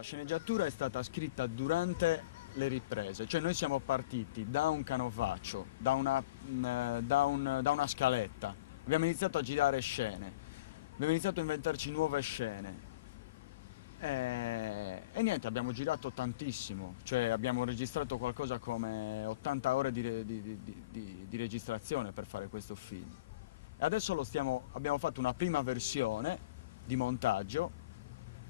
La sceneggiatura è stata scritta durante le riprese, cioè noi siamo partiti da un canovaccio, da una scaletta, abbiamo iniziato a girare scene, abbiamo iniziato a inventarci nuove scene e niente, abbiamo girato tantissimo, cioè abbiamo registrato qualcosa come 80 ore di registrazione per fare questo film. E adesso abbiamo fatto una prima versione di montaggio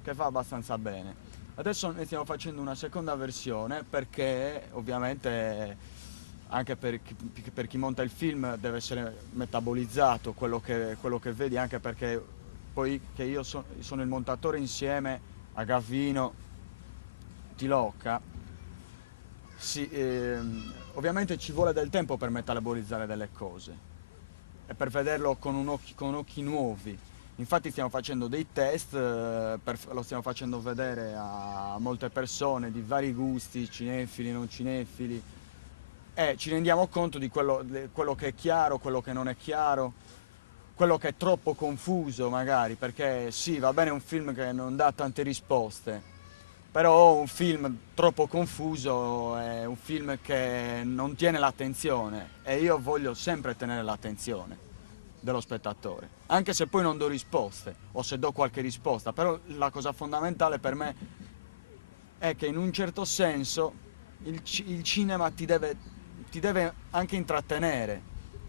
che va abbastanza bene. Adesso ne stiamo facendo una seconda versione perché ovviamente anche per chi monta il film deve essere metabolizzato quello che vedi, anche perché poi che sono il montatore insieme a Gavino Tilocca, sì, ovviamente ci vuole del tempo per metabolizzare delle cose e per vederlo con occhi nuovi. Infatti stiamo facendo dei test, lo stiamo facendo vedere a molte persone di vari gusti, cinefili, non cinefili, e ci rendiamo conto di quello che è chiaro, quello che non è chiaro, quello che è troppo confuso magari, perché sì, va bene un film che non dà tante risposte, però un film troppo confuso è un film che non tiene l'attenzione e io voglio sempre tenere l'attenzione dello spettatore, anche se poi non do risposte o se do qualche risposta, però la cosa fondamentale per me è che in un certo senso il cinema ti deve anche intrattenere.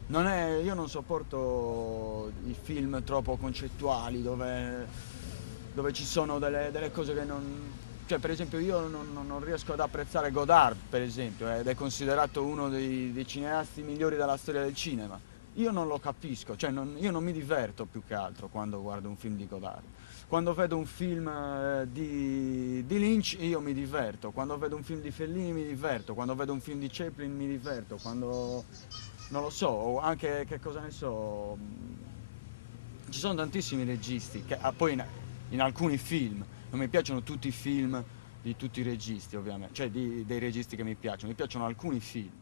Io non sopporto i film troppo concettuali dove ci sono delle cose che non... Cioè, per esempio, io non riesco ad apprezzare Godard, per esempio, ed è considerato uno dei cineasti migliori della storia del cinema. Io non lo capisco, cioè io non mi diverto più che altro quando guardo un film di Godard. Quando vedo un film di Lynch io mi diverto, quando vedo un film di Fellini mi diverto, quando vedo un film di Chaplin mi diverto, quando non lo so, o anche che cosa ne so, ci sono tantissimi registi che poi in alcuni film, non mi piacciono tutti i film di tutti i registi ovviamente, cioè dei registi che mi piacciono alcuni film.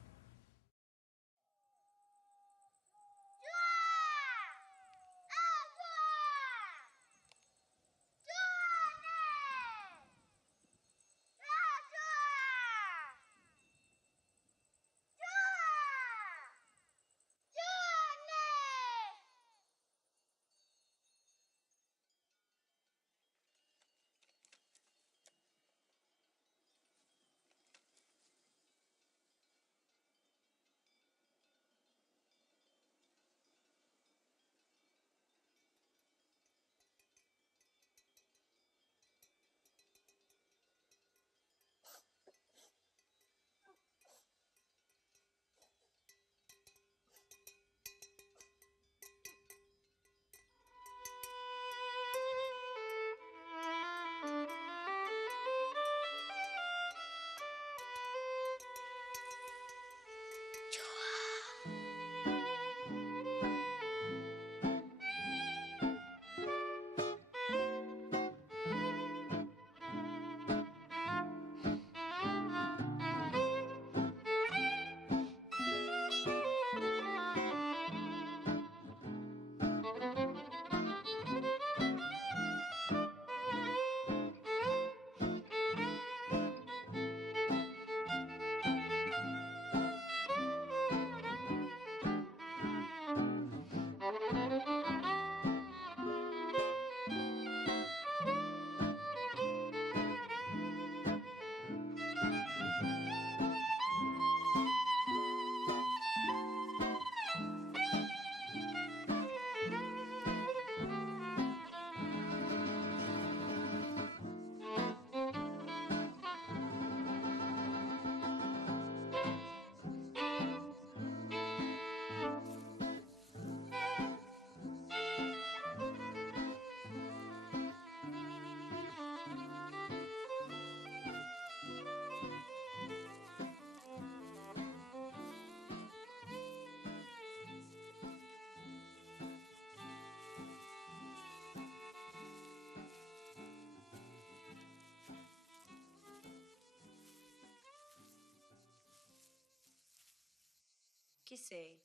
Chi sei?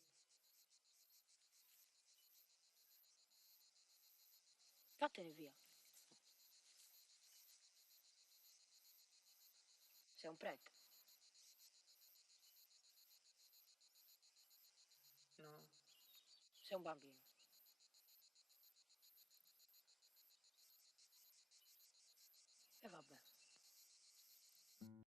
Vattene via. Sei un prete? No. Sei un bambino.